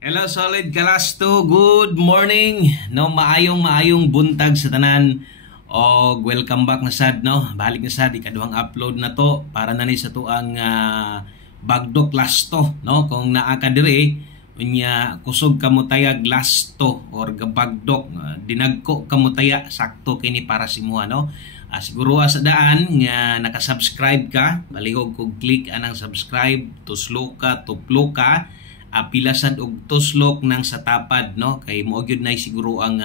Hello Solid Kalasto, good morning. No, maayong buntag sa tanan. Og welcome back na sad no. Balik na sad ikaduhang upload na to para na ni sa tuang Bagdok Lasto no. Kung naa ka diri unya kusog kamo tayag Lasto or Bagdok, dinagko kamo taya sakto kini para si mo no. Siguro sa daan nga naka-subscribe ka, balihog kog click anang subscribe, tuslo ka, tuplo ka. Pilasad og tuslok nang sa tapad no, kay mo gyud nay siguro ang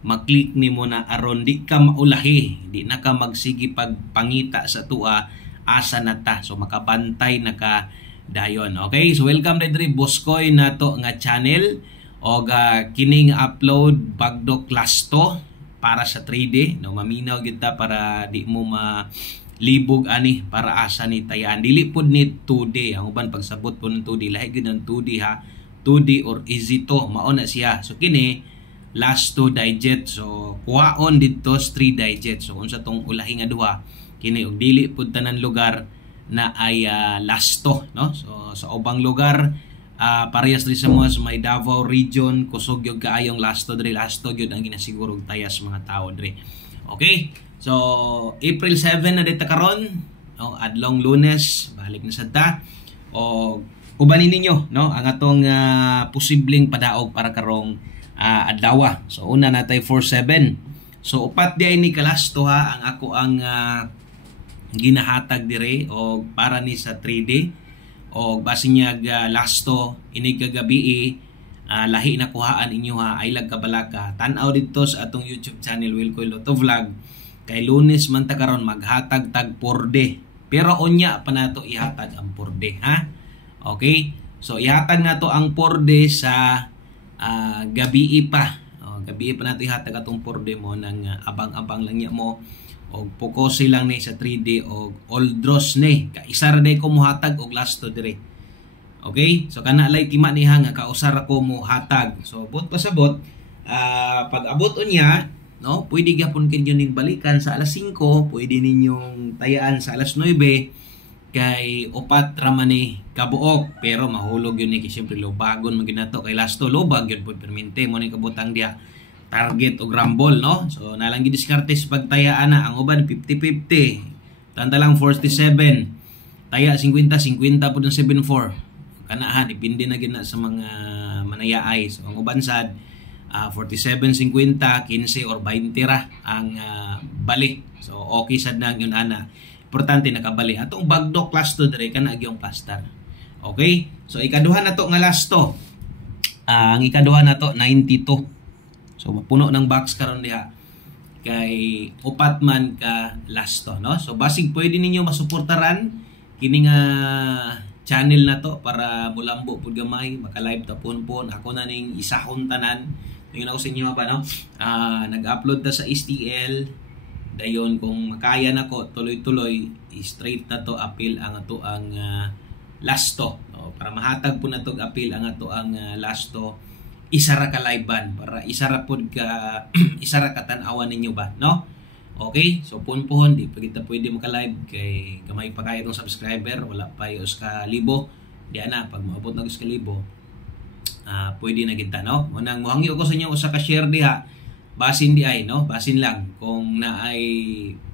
mag-click nimo na aron di ka maulahi, di na ka magsigi pagpangita sa tua asa na ta, so makabantay na ka dayon. Okay, so welcome diri Boskoy nato nga channel og kining upload Bagdok Lasto para sa 3D no, maminaw gyud ta para di mo libog ani para asa ni tayan. Dili pod ni 2D. Ang uban pagsabot po ng 2D, lahi gyud ng 2D ha. 2D or easy to, mao na siya. So kini Lasto digest. So kuhaon dito 3 digest. So unsa tong ulahi nga duha, kini og dili pod tanan lugar na ay Lasto no. So sa ubang lugar parehas diri sa mga may Davao region, kusog gyud kaayong Lasto diri. Lasto gyud ang ginasiguro tayas mga tao diri. Okay? So, April 7 na dito karon, no, adlong Lunes, balik na sad ta. O ubanin ninyo, no, ang atong posibleng padaog para karong adlaw. So, una natay 47. So, upat di ni Kalasto ha ang ako ang ginahatag dire o para ni sa 3D o basin niya Lasto ini kagabi lahi na kuhaan inyo ha, ay lagkabalaka. Tan-aw dito sa atong YouTube channel Wilcoy Lotto Vlog. Kay Lunes man ta karon maghatag tag porde. Pero unya pa nato ihatag ang porde ha. Okay? So ihatag nato ang porde sa gabi pa. Gabi pa nato ihatag atong porde mo nang abang-abang lang niya mo og pokosi lang ni sa 3D og old draws ni. Kaisa ra day ko mohatag og Lasto dire. Okay? So kana lay tima niha nga kausar ako mo hatag. So bot pasabot pag abot unya no, pwede gyapon kinyo ning balikan sa alas 5, pwede ninyong tayaan sa alas 9 kay upat ra man ni kabuok, pero mahulog yun ni siyempre lobagon man ginato kay Lasto lobag yun pud permente mo ni kabutang dia target o grambol no. So nalang gidiskarte sa pagtayaan na ang uban 50-50, tanta lang 47 taya 50-50 pud ang 74 kana ha, depende na gina sa mga manayaay. So ang uban sad 47-50, 15 or 20 ra ang bali. So okay sad na yun ana. Importante nakabali. Atong Bagdok Lasto dire kana gyung pastar. Okay? So ikaduha na to nga Lasto. Ang ikaduha na to 92. So mapuno ng box karon diha. Kay upat man ka Lasto no. So basig pwede ninyo masuportaran kini nga channel na to para mulambo pud gamay, maka-live tapon-pon. Ako na ning isahon tanan. Tingnan ako sa inyo ba no? Nag-upload na sa STL. Dayon kung makaya na ko tuloy-tuloy, straight na to appeal ang ato ang Lasto. No? Para mahatag po na to appeal ang ato ang Lasto. Isa ra ka live-ban para isa ra pod ka isa ra ka tan-awan ninyo ba, no? Okay? So pun-pun di pa kita pwede maka-live kay gamay pa kayo itong subscriber, wala pa yung ka libo. Di na pag maabot na ka libo. Pwede na kita no. Munang mohangyo ko sa inyo usa ka share diha. Basin di ay no, basin lang kung naay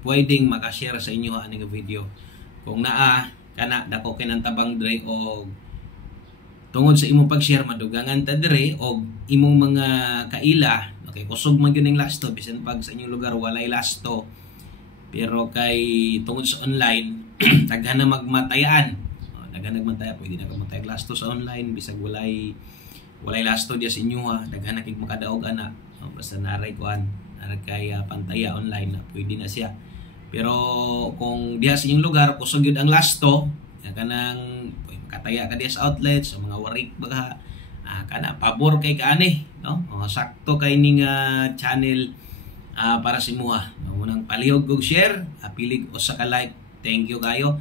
pwedeng maka-share sa inyo ani nga video. Kung naa kana dako kinang tabang dire og tungod sa imong pag-share madugangan ta dire og imong mga kaila. Okay, kusog man gyud ning Lasto bisan pag sa inyong lugar walay Lasto. Pero kay tungod sa online daghan na magmatayaan. Daghan nagmataya, pwede na magmatay Lasto sa online bisag walay Lasto dia sa inyo ha, daghan na kay makadaog ana. Basta naray kuan, naray kay pantaya online na pwede na siya. Pero kung diha sa inyong lugar kusog gyud ang Lasto, kanang makataya ka diha sa outlet sa mga warik baga kana pabor kay kaani no, sakto kay ning channel para si muha. Unang palihog og share, pilig usa ka like. Thank you kayo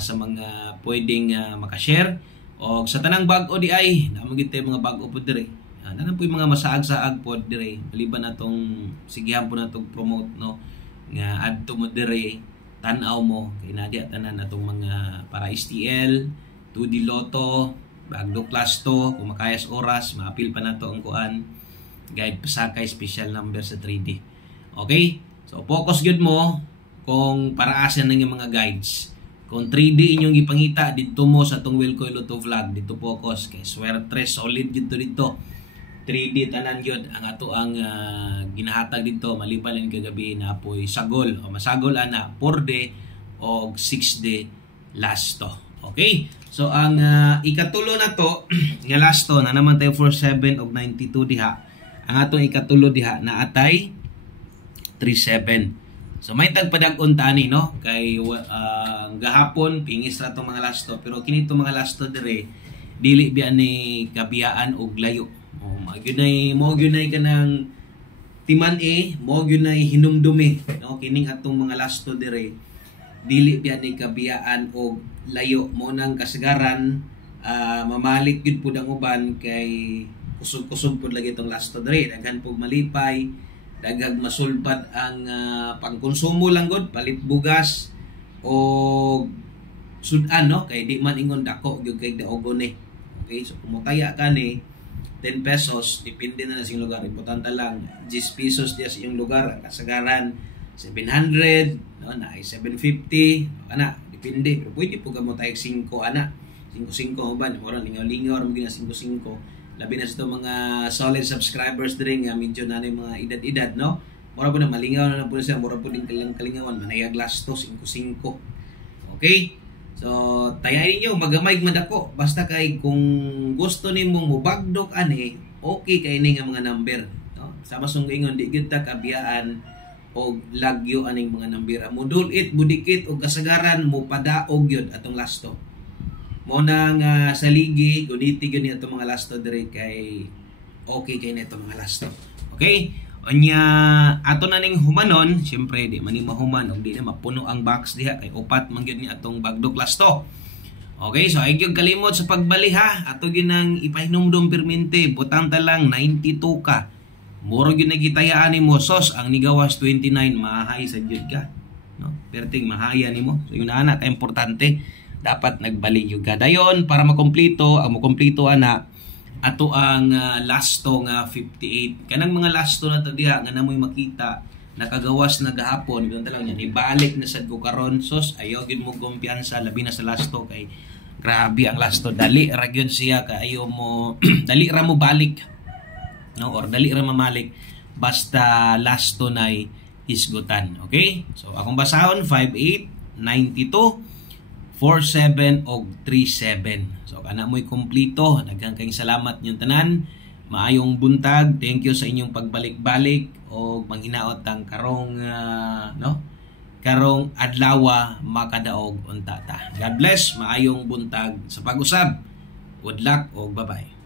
sa mga pwedeng maka-share. O sa tanang bag-o di ay namagit tayo mga bag-o po dire. Nanan po yung mga masaag-saag po dire. Maliban na itong sigihan po na itong promote no, nga add to mo dire, tanaw mo kay nadya tanan atong mga para STL, 2D Lotto, Bagdok lasto, kung makayas oras, maapil pa na to ang kuan. Guide pasakay special number sa 3D. Okay? So focus gyud mo kung paraasan ng mga guides. Kung 3D inyong ipangita dito mo sa tong Wilcoy Lotto vlog, dito focus kay swerte solid dito. 3D tanan gyud ang ato ang ginahatag dito maliban lang kagabi na apoy sagol o masagol ana 4D o 6D lasto. Okay? So ang ikatulo na to nga lasto na naman tayo 47 og 92 diha. Ang atong ikatulo diha na atay 37. So may tagpadag-on tani no kay gahapon pingis ra tong mga lasto pero kini tong mga lasto dire dili biya ni kabiyaan og layo. Mo gyunay kanang timan mo gyunay hinumdumi no kining atong mga lasto dire dili biya ni kabiyaan og layo mo nang kasagaran mamalik gid pud ang uban kay kusog-kusog pud lagi itong lasto dire daghan pug malipay daghag masulbat ang pangkonsumo lang gud palit bugas o sudan no kay di man ingon dako gyud kay daogon okay so kumutaya ka ni 10 pesos depende na sa lugar importante lang 10 pesos diya sa iyong lugar ang kasagaran 700 no na 750 ana depende pero pwede po kamo tayog 5 ana 5-5 uban moron lingaw-lingaw ram gina 5-5 labi na sa mga solid subscribers dire nga medyo na mga edad-edad no mura po na malingaw na po siya mura po din kalingawan manayag lasto 5-5 okay so tayain niyo magamay madako basta kay kung gusto nimong mubagdok ani okay kay ni nga mga number no sama sung ingon di gyud ta kabiyaan og lagyo aning mga number mo dulit budikit og kasagaran mo padaog gyud atong lasto mo nang saligi guniti gyud ni atong mga lasto dire kay okay kay nito mga lasto okay Onya ato na ning humanon, syempre di man ni mahuman og di na mapuno ang box diha kay upat man gyud ni atong bagdok lasto. Okay, so ay gyud kalimot sa pagbali ha. Ato gyud nang ipahinumdum permente, butang ta lang 92 ka. Muro gyud nagitayaan nimo sos ang nigawas 29 mahay sa gyud ka. No? Perting mahaya nimo. So yun ana ka importante dapat nagbali gyud ka. Dayon para makompleto, ang makompleto ana ato ang lasto nga 58 kanang mga lasto na to diha nga namoy makita nakagawas na gahapon gud talaw niya ibalik na sad ko karon sos ayaw gid mo kumpiyansa labi na sa lasto kay grabe ang lasto dali ra gyud siya kay ayo mo dali ra mo balik no or dali ra mamalik basta lasto nay isgutan okay so akong basahon 58 92 47 og 37. So kana mo'y kumplito. Daghang kayong salamat niyong tanan. Maayong buntag. Thank you sa inyong pagbalik-balik o manghinaot ang karong karong adlaw makadaog unta ta. God bless. Maayong buntag sa pag-usab. Good luck o bye-bye.